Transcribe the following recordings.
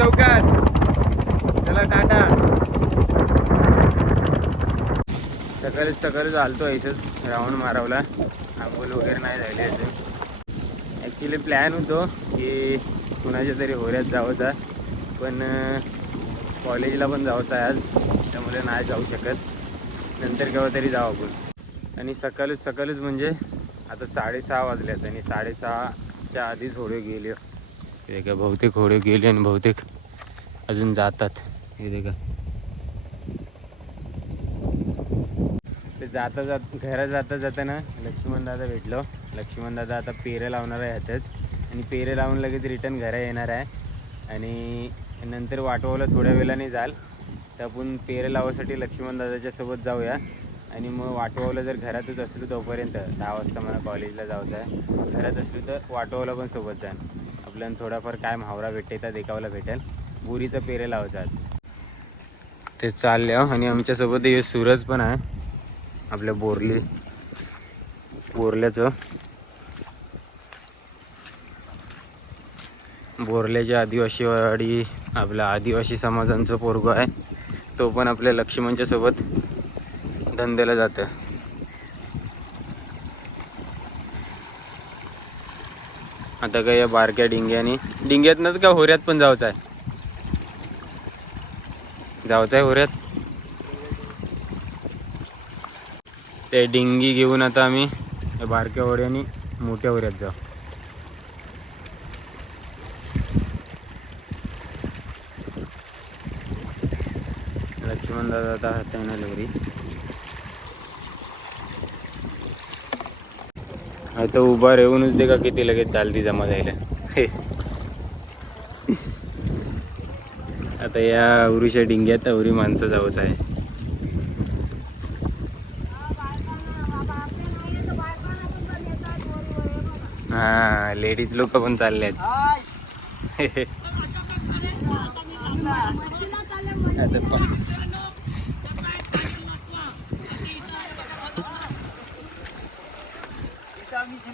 चौकात. चला टाटा. सकाळी सकाळी आलतो ऐसच राऊंड मारवला. आंघोल वगैरे नाही झाले अजून. ॲक्च्युली प्लॅन होतो की कुणाच्या तरी होऱ्यात जावंचा पण कॉलेजला पण जायचं आहे आज. त्यामुळे नाही जाऊ शकत. नंतर केव्हा तरी जाऊ आपण. आणि सकाळीच सकाळीच म्हणजे आता साडेसहा वाजल्यात आणि साडेसहाच्या आधीच होडे गेले. हे का बहुतेक होडे गेले आणि बहुतेक अजून जातात. हे का ते जाता जात घरात जाता जाताना लक्ष्मण दादा भेटलो. लक्ष्मण दादा आता पेरे लावणार आहे ह्याच्यात आणि पेरे लावून लगेच रिटर्न घरा येणार आहे. आणि नंतर वाटोवला थोड्या वेळाने जाल. तर आपण पेरे लावासाठी लक्ष्मण दादाच्या सोबत जाऊया. आणि मग वाटोवला जर घरातच असलो तोपर्यंत दहा वाजता मला कॉलेजला जायचं आहे. घरात असलो तर वाटोवला पण सोबत जाण आपल्याला थोडाफार काय म्हावरा भेटते त्या देखावला भेटेल. बुरीचं पेरे लावायचं ते चालले आणि आमच्यासोबत हे सूरज पण आहे. आपल्या बोरली बोरल्याचं. बोरल्याच्या आदिवासीवाडी आपला आदिवासी समाजांचं पोरगो आहे. तो पण आपल्या लक्ष्मणच्या सोबत धंद्याला जातं आता काय या बारक्या डिंग्यानी डिंग्यातनं का होऱ्यात पण जायचं आहे. जायचं आहे होऱ्यात. ते डिंगी घेऊन आता आम्ही या बारक्या होड्यानी मोठ्या होऱ्यात जाऊ. लक्ष्मण दादा आता हाताने लवरी आता उभा राहूनच दे का किती लगेच दालती जमा जायला. आता या उरीच्या डिंग्यात उरी माणसं जाऊच आहे. हा लेडीज लोक पण चालले आहेत. आता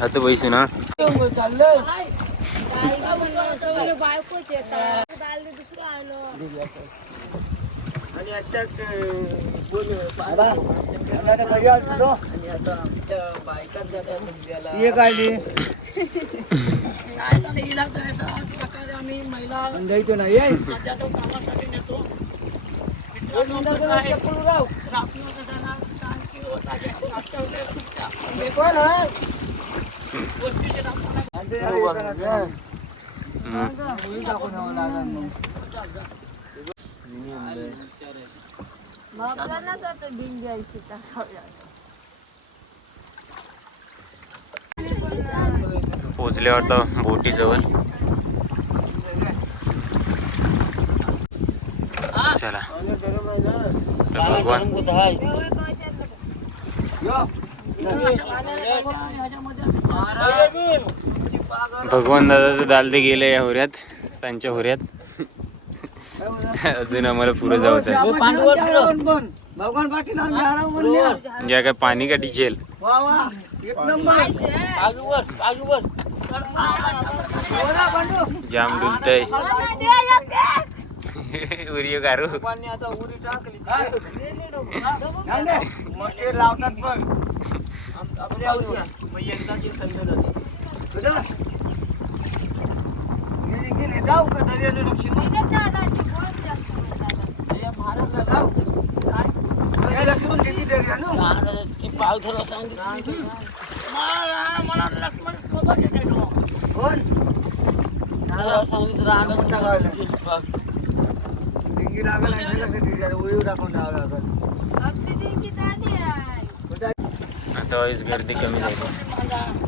हात पैसे ना. आणि अशा ये काढली द्यायचो नाही बापांना जातं बिन पोचले वाटतं बोटीजवळ. चला. भगवान. भगवान दादाचं दालते गेले या होऱ्यात त्यांच्या होऱ्यात. अजून आम्हाला पुढे जायचं आहे. भगवान पाटील आम्ही आराम म्हणल्या म्हणजे काय पाणी का डिझेल वा वा एक नंबर जाम डुलतय उरियो गारू पाणी आता उरी टाकली मस्टेर लावतात पण आपल्या मग एकदाची संधी जाते गेले गेले जाऊ का दर्याने लक्ष्मण हे महाराजला जाऊ हे लक्ष्मण किती दर्यानं कोण मोठा गावला. डिंगी लागल आणि कशासाठी त्याला उडीव टाकून लागल आता गर्दी कमी झाली.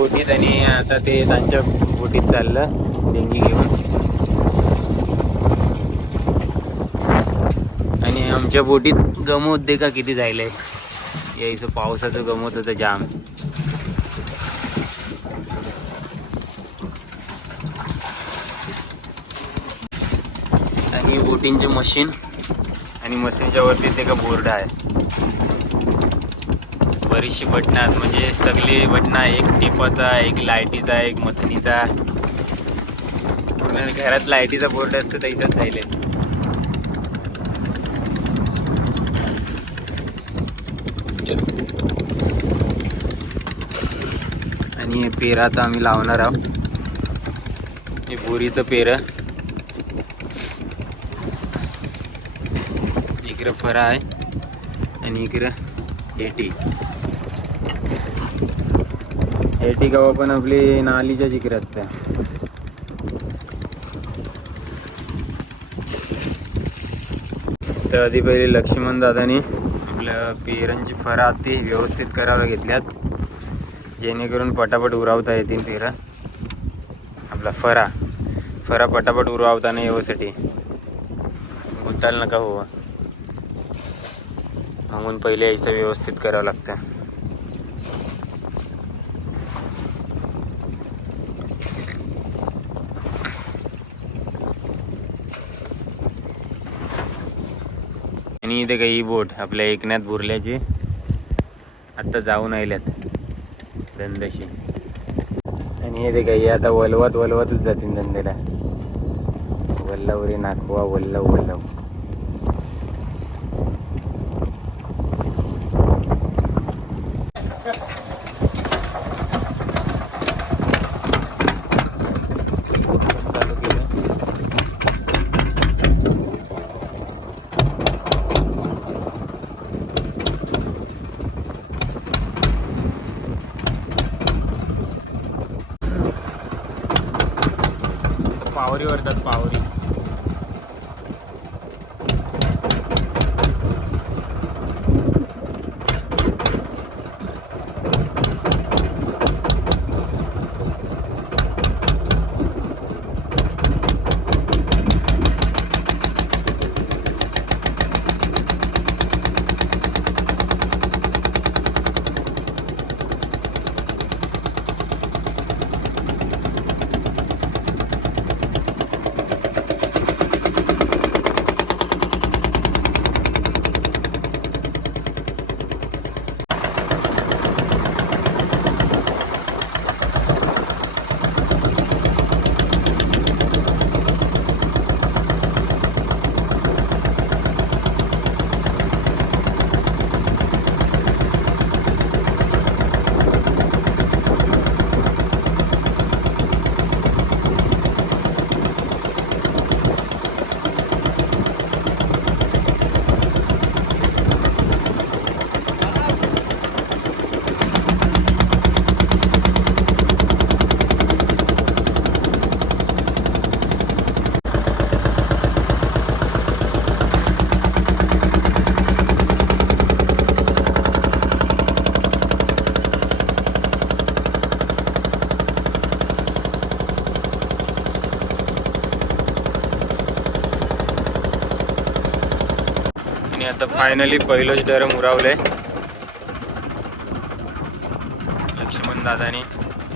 बोटीत आणि आता ते त्यांच्या बोटीत चाललं. डेंगी घेऊन. आणि आमच्या बोटीत गमवत दे का किती जायलंय. यायचं पावसाचं गमवत होतं जाम. आणि बोटिंगचे मशीन आणि मशीनच्या वरती ते का बोर्ड आहे. बरीचशी बटणं आहेत. म्हणजे सगळी बटणं एक टिपाचा एक लाईटीचा एक मथनीचा. पूर्ण घरात लाईटीचा बोर्ड असतो त्याच्यात जायले आणि पेरा आता आम्ही लावणार आहोत. हे बोरीचं पेरं. इकडं फरा आहे. आणि इकडं एटी एटी गावा पण आपली नालीच्या जिकडे असते. तर आधी पहिले लक्ष्मण दादानी आपल्या पेरांची फरा ती व्यवस्थित करायला घेतल्यात. जेणेकरून पटापट उरावता येतील पेरा. आपला फरा. फरा पटापट उरवावताना यासाठी. गुताल नका हो. म्हणून पहिले यायचं व्यवस्थित करावं लागतं. आणि इथे काही बोट आपल्या एकनाथ बुरल्याची आत्ता जाऊन आल्यात धंद्याशी. आणि इथे काही आता वलवत वलवतच जातील धंद्याला. वल्लव रे नाखवा वल्लव वल्लव. फायनली पहिलंच डरम उरावलंय. लक्ष्मण दादानी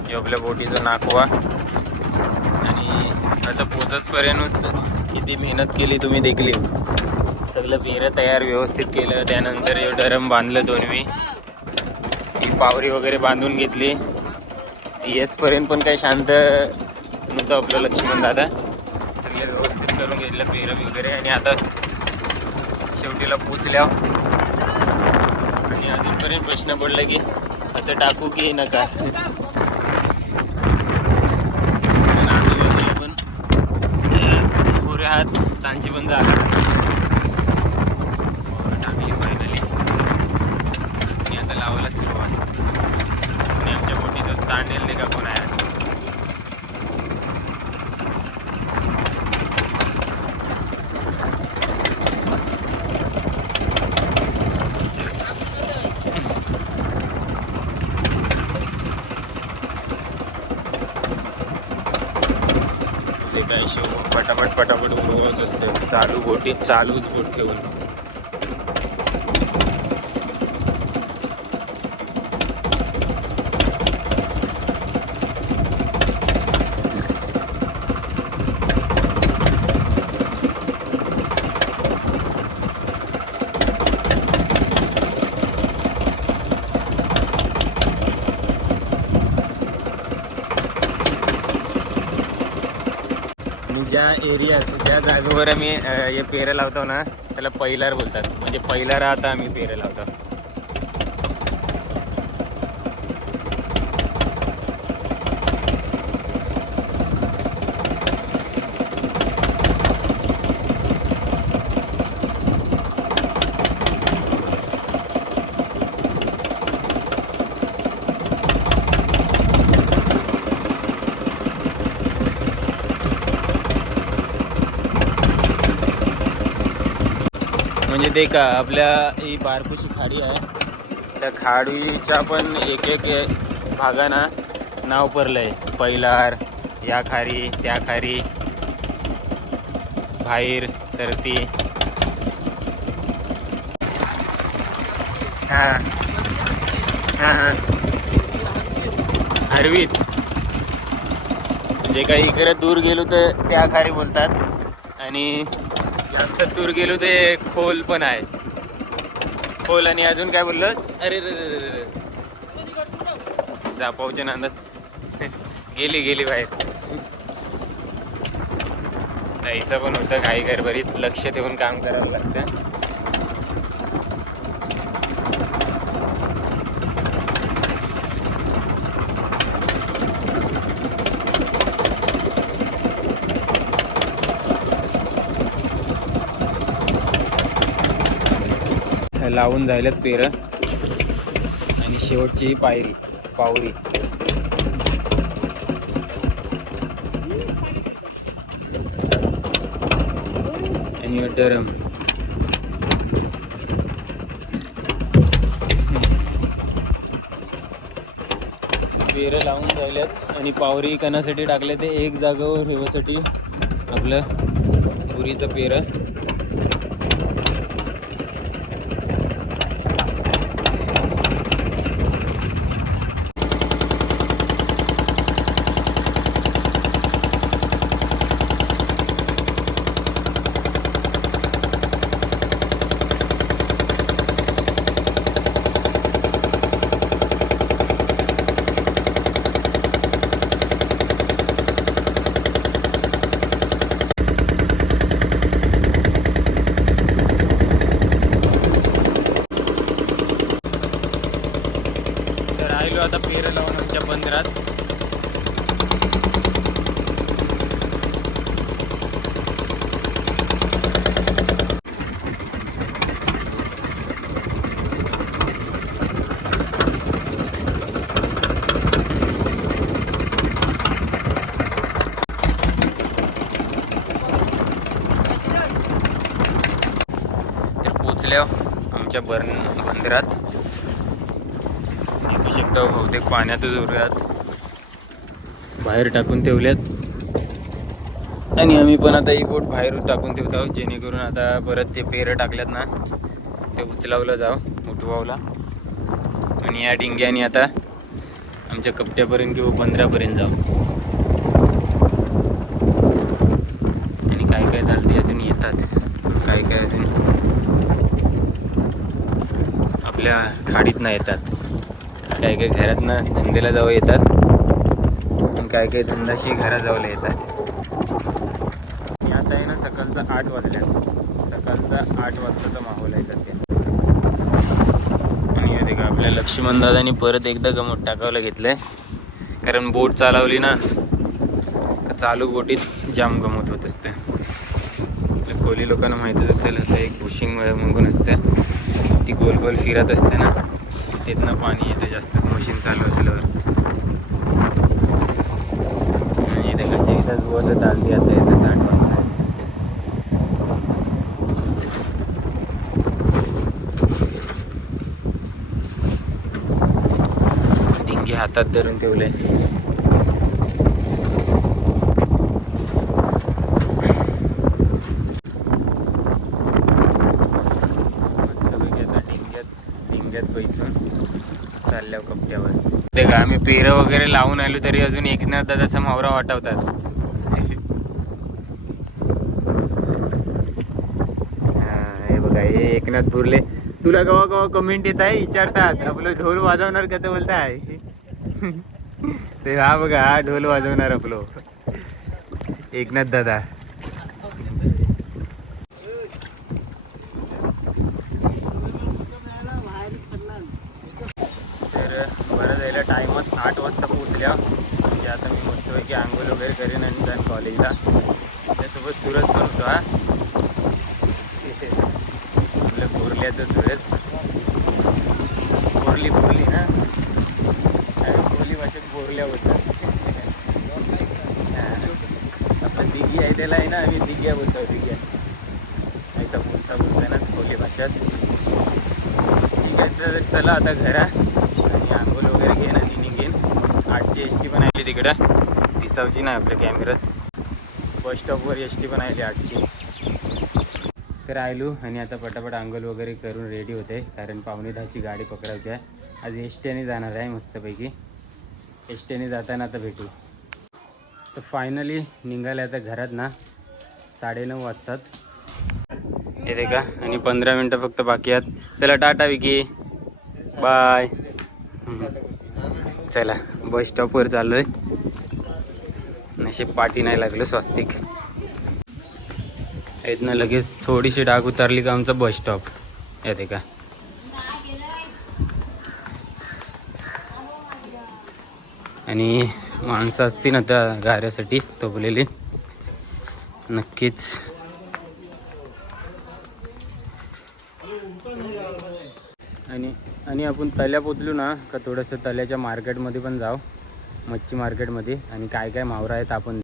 हे आपल्या बोटीचं नाकवा. आणि आता पोचसपर्यंत किती मेहनत केली तुम्ही देखली. सगळं पेरं तयार व्यवस्थित केलं. त्यानंतर हे डरम बांधलं दोन्ही. ही पावरी वगैरे बांधून घेतली. येसपर्यंत पण काही शांत नव्हतं आपलं लक्ष्मण दादा सगळे व्यवस्थित करून घेतलं पेरं वगैरे. आणि आता शेवटीला पोचल्या. आणि अजूनपर्यंत प्रश्न पडला की आता टाकू की नका? आणि आजूबाजूला पण अं, गोरे हात आमच्या पण जागा टाकली फायनली आणि आता लावायला सुरुवात आणि आमच्या बोटीचं तांडेल ते का कोण आहे आज ते काय शो पटापट पटापट असते. चालू बोटी चालूच बोट ठेवून आणि ज्या ज्या जागेवर आम्ही हे पेरं लावतो ना त्याला पैलार बोलतात. म्हणजे पैलारा आता आम्ही पेरं लावतो. म्हणजे का आपल्या ही बारकुशी खाडी आहे. त्या खाडीच्या पण एक एक भागांना नाव पडलंय. पैलार या खारी त्या खारी बाहेर तरती हां. हां हां. हरवीत जे काही इकडे दूर गेलो तर त्या खारी बोलतात. आणि जास्त दूर गेलो ते खोल पण आहे. खोल आणि अजून काय बोललं अरे रे रे रे नांदात. गेली गेली बाहेर. ऐसा पण होतं काही गरबरीत लक्ष ठेवून काम करावं लागतं. लावून झालेत पेरं. आणि शेवटची पायरी पावरी. आणि डरम. पेरं लावून झाल्यात आणि पावरी कणासाठी टाकले ते एक जागेवर ठेवासाठी आपलं पुरीचं पेरं तर राहिलो आता पेरं लावून आमच्या बंदरात तर पोचल्या आमच्या बर्न बंदरात बघू शकता बहुतेक पाण्यातच उरूयात बाहेर टाकून ठेवल्यात. आणि आम्ही पण आता एक बोट बाहेर टाकून ठेवत आहोत जेणेकरून आता परत ते पेरं टाकल्यात ना ते उचलावलं जाव उठवावला. आणि या डिंग्याने आता आमच्या कपट्यापर्यंत किंवा बंदरापर्यंत जाऊ आणि काय काय चालते अजून येतात. काय काय अजून आपल्या खाडीतनं येतात. काही काही घरातनं धंद्याला जावं येतात. आणि काही काही धंदाशी घराजवळ येतात. आणि आता आहे ना सकाळचा आठ वाजल्या सकाळचा आठ वाजताचा माहोल आहे सध्या. आणि हे का आपल्या लक्ष्मण दादानी परत एकदा गमत टाकावलं घेतलंय. कारण बोट चालवली ना चालू बोटीत जाम गमत होत असते. कोली लोकांना माहीतच असेल आता एक बुशिंग मागून असते ती गोल गोल फिरत असते ना तिथनं पाणी येतं जास्त मशीन चालू असल्यावर. आणि इथे इथंच बोसत आलती आता येतात आठ वाजता हातात धरून ठेवले मस्तपैकी आता डिंग्यात डिंग्यात बैसून चालल्या कपट्यावर. ते का आम्ही पेरं वगैरे लावून आलो तरी अजून एकनाथ दादा मावरा वाटवतात. हा, हे बघा हे एकनाथ बुर्ले तुला कवा कवा कमेंट येत आहे विचारतात. आपलं ढोल वाजवणार का ते बोलताय? ते हा बघा हा ढोल वाजवणार आपलं. एकनाथ दादा तर बरं जायला टायमात आठ वाजता पोहोचल्या म्हणजे आता मी मस्तपैकी आंघोळ वगैरे करेन आणि जाईन कॉलेजला त्यासोबत सूरज पण होतो हा. आपलं बोरल्याचं सूरज बोरली बोरली ना कोरली भाषेत बोरल्या होतात आपलं दिघी आहे त्याला आहे ना आम्ही दिघ्या बोलतो दिघ्या. ऐसा बोलता बोलतानाच कोली भाषेत. ठीक आहे तर चला आता घरा. आणि आंघोळ वगैरे घेईन आणि निघेन. आठची एस टी पण आली तिकडं. दिसावची नाही आपल्या कॅमेऱ्यात बस स्टॉपवर एस टी पण आली आठशे तर आयलू आणि आता पटापट आंघोळ वगैरे करून रेडी होते कारण पावणे दहाची गाडी पकडायची आहे. आज एस टीने जाणार आहे मस्तपैकी. एस टीने जाताना आता भेटू. तर फायनली निघाले आता घरात ना साडेनऊ वाजतात. येते का आणि पंधरा मिनटं फक्त बाकी आहेत. चला टाटा विकी. बाय चला बस स्टॉपवर चाललोय. नशीब पाठी नाही लागलं स्वस्तिक. इथनं लगेच थोडीशी डाग उतरली का आमचा बस स्टॉप येते का? आणि माणसं असती ना त्या गाऱ्यासाठी तोपलेली. नक्कीच. आणि आणि आपण तल्या पोचलो ना का थोडंसं तल्याच्या मार्केटमध्ये पण जाऊ. मच्छी मार्केटमध्ये आणि काय काय मावरा आहेत आपण